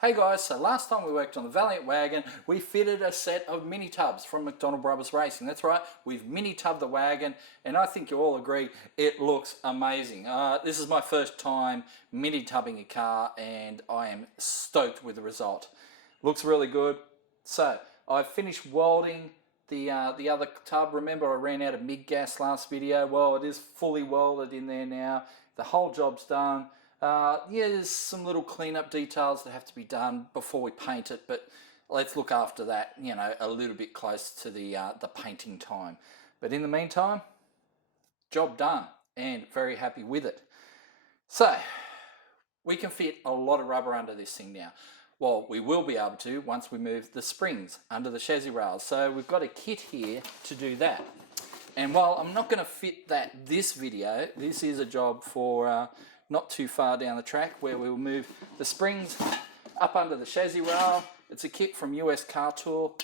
Hey guys, so last time we worked on the Valiant wagon, we fitted a set of mini tubs from McDonald Brothers Racing. That's right, we've mini tubbed the wagon, and I think you all agree it looks amazing. This is my first time mini tubbing a car, and I am stoked with the result. Looks really good. So I've finished welding the other tub. Remember, I ran out of MIG gas last video. Well, it is fully welded in there now. The whole job's done. Yeah, there's some little cleanup details that have to be done before we paint it, but let's look after that, you know, a little bit close to the painting time. But in the meantime, job done, and very happy with it. So we can fit a lot of rubber under this thing now. Well, we will be able to once we move the springs under the chassis rails. So we've got a kit here to do that. And while I'm not going to fit that this video, this is a job for not too far down the track where we will move the springs up under the chassis rail. It's a kit from US Car Tool,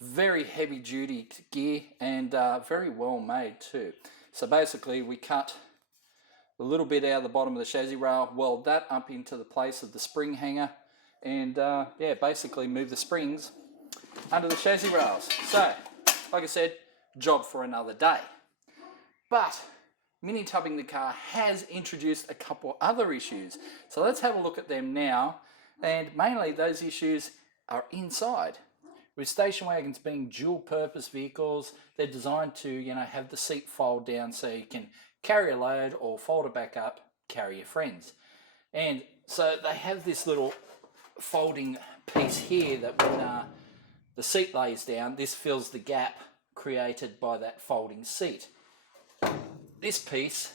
very heavy duty gear, and very well made too. So basically we cut a little bit out of the bottom of the chassis rail, weld that up into the place of the spring hanger, and yeah, basically move the springs under the chassis rails. So, like I said, job for another day. But mini tubbing the car has introduced a couple other issues. So let's have a look at them now. And mainly those issues are inside. With station wagons being dual purpose vehicles, they're designed to, you know, have the seat fold down so you can carry a load or fold it back up, carry your friends. And so they have this little folding piece here that when the seat lays down, this fills the gap created by that folding seat. This piece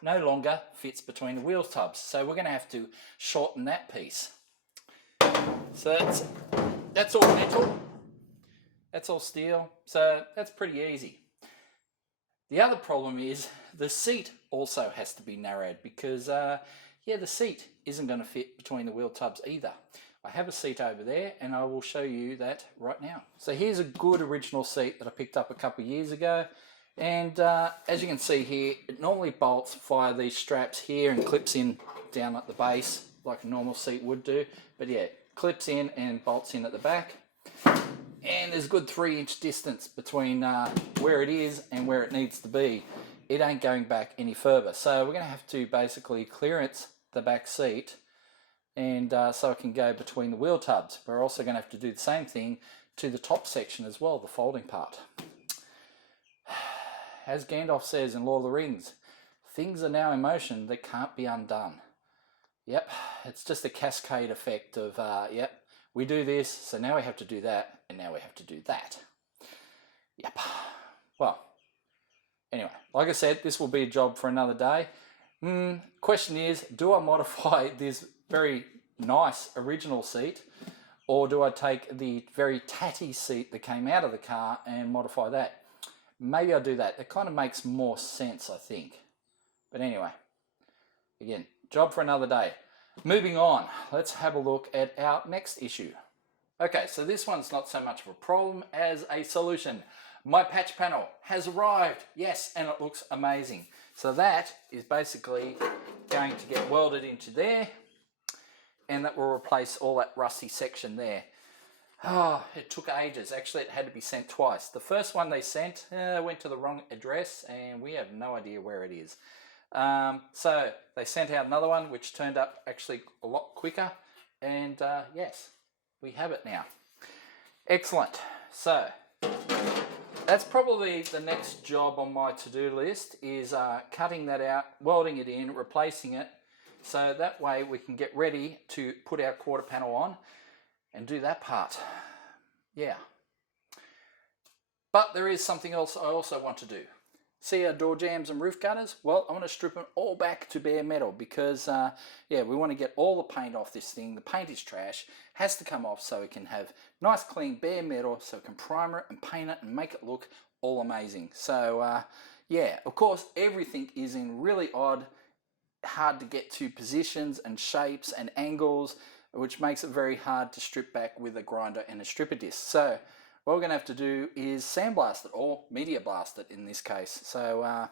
no longer fits between the wheel tubs, so we're going to have to shorten that piece. So that's all metal, that's all steel, so that's pretty easy. The other problem is the seat also has to be narrowed because yeah, the seat isn't going to fit between the wheel tubs either. I have a seat over there and I will show you that right now. So here's a good original seat that I picked up a couple of years ago. And as you can see here, it normally bolts via these straps here and clips in down at the base like a normal seat would do. But yeah, clips in and bolts in at the back. And there's a good 3-inch distance between where it is and where it needs to be. It ain't going back any further. So we're going to have to basically clearance the back seat, and so it can go between the wheel tubs. We're also going to have to do the same thing to the top section as well, the folding part. As Gandalf says in Lord of the Rings, things are now in motion that can't be undone. Yep, it's just a cascade effect of, yep, we do this, so now we have to do that, and now we have to do that. Yep, well, anyway, like I said, this will be a job for another day. Question is, do I modify this very nice original seat, or do I take the very tatty seat that came out of the car and modify that? Maybe I'll do that. It kind of makes more sense, I think. But anyway, again, job for another day. Moving on, let's have a look at our next issue. Okay, so this one's not so much of a problem as a solution. My patch panel has arrived, yes, and it looks amazing. So that is basically going to get welded into there, and that will replace all that rusty section there. Oh, it took ages. Actually, it had to be sent twice. The first one they sent went to the wrong address, and we have no idea where it is. So they sent out another one, which turned up actually a lot quicker, and yes, we have it now. Excellent. So that's probably the next job on my to-do list, is cutting that out, welding it in, replacing it, so that way we can get ready to put our quarter panel on and do that part. Yeah. But there is something else I also want to do. See our door jambs and roof gutters? Well, I want to strip them all back to bare metal because, yeah, we want to get all the paint off this thing. The paint is trash, has to come off so we can have nice clean bare metal so we can primer it and paint it and make it look all amazing. So, yeah, of course, everything is in really odd, hard to get to positions and shapes and angles, which makes it very hard to strip back with a grinder and a stripper disc. So what we're going to have to do is sandblast it, or media blast it in this case. So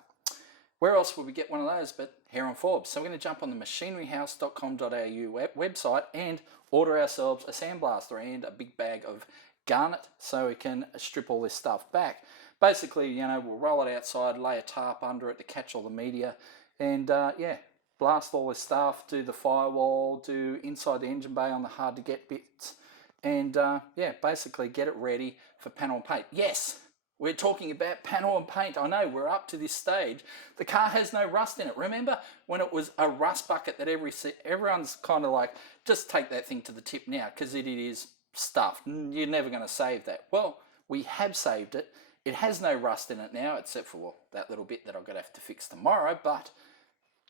Where else would we get one of those but here on Forbes? So we're going to jump on the machineryhouse.com.au website and order ourselves a sandblaster and a big bag of garnet so we can strip all this stuff back. Basically, you know, we'll roll it outside, lay a tarp under it to catch all the media, and yeah, blast all this stuff, do the firewall, do inside the engine bay on the hard to get bits, and yeah, basically get it ready for panel and paint. Yes, we're talking about panel and paint. I know we're up to this stage. The car has no rust in it. Remember when it was a rust bucket that everyone's kind of like, just take that thing to the tip now because it is stuffed. You're never going to save that. Well, we have saved it. It has no rust in it now, except for that little bit that I'm going to have to fix tomorrow, but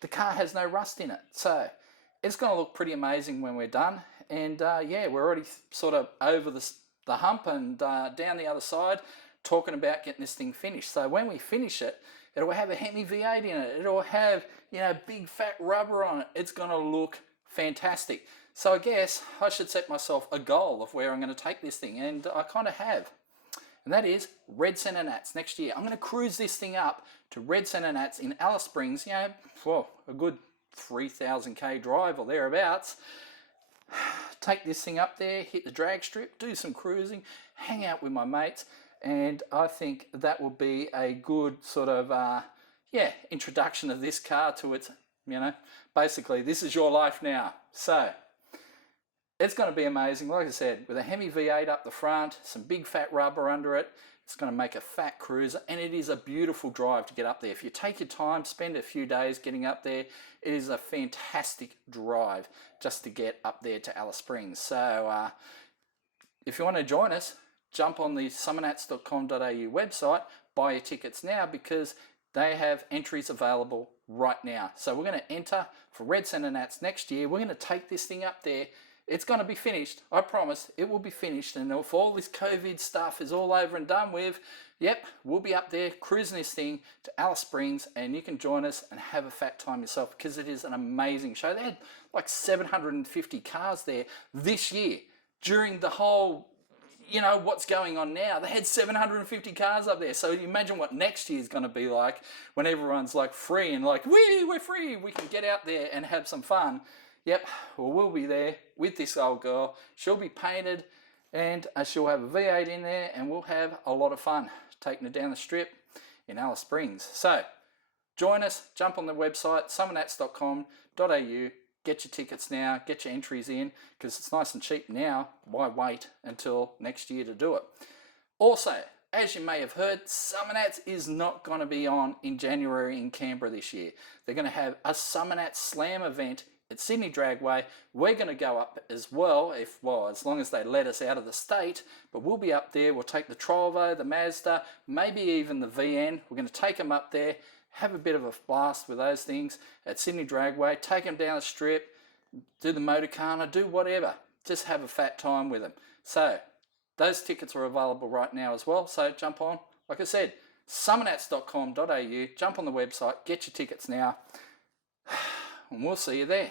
the car has no rust in it. So it's going to look pretty amazing when we're done. And yeah, we're already sort of over the hump and down the other side, talking about getting this thing finished. So when we finish it, it'll have a Hemi V8 in it. It'll have, you know, big fat rubber on it. It's going to look fantastic. So I guess I should set myself a goal of where I'm going to take this thing, and I kind of have. And that is Red Centre Nats next year. I'm going to cruise this thing up to Red Centre Nats in Alice Springs, you know, for a good 3,000k drive or thereabouts. Take this thing up there, hit the drag strip, do some cruising, hang out with my mates, and I think that will be a good sort of, yeah, introduction of this car to its, you know, basically this is your life now. So it's going to be amazing, like I said, with a Hemi V8 up the front, some big fat rubber under it. It's going to make a fat cruiser, and it is a beautiful drive to get up there. If you take your time, spend a few days getting up there, it is a fantastic drive just to get up there to Alice Springs. So if you want to join us, jump on the summernats.com.au website, buy your tickets now because they have entries available right now. So we're going to enter for Red Centre Nats next year. We're going to take this thing up there. It's going to be finished. I promise it will be finished. And if all this COVID stuff is all over and done with, yep, we'll be up there cruising this thing to Alice Springs, and you can join us and have a fat time yourself because it is an amazing show. They had like 750 cars there this year during the whole, you know, what's going on now. They had 750 cars up there. So you imagine what next year is going to be like when everyone's like free and like, we're free. We can get out there and have some fun. Yep, well, we'll be there with this old girl. She'll be painted and she'll have a V8 in there, and we'll have a lot of fun taking her down the strip in Alice Springs. So join us, jump on the website, summernats.com.au, get your tickets now, get your entries in, because it's nice and cheap now. Why wait until next year to do it? Also, as you may have heard, Summernats is not going to be on in January in Canberra this year. They're going to have a Summernats Slam event at Sydney Dragway. We're going to go up as well, as long as they let us out of the state, but we'll be up there. We'll take the Trovo, the Mazda, maybe even the VN. We're going to take them up there, have a bit of a blast with those things at Sydney Dragway, take them down the strip, do the Motorcana, do whatever. Just have a fat time with them. So those tickets are available right now as well, so jump on. Like I said, summernats.com.au, jump on the website, get your tickets now, and we'll see you there.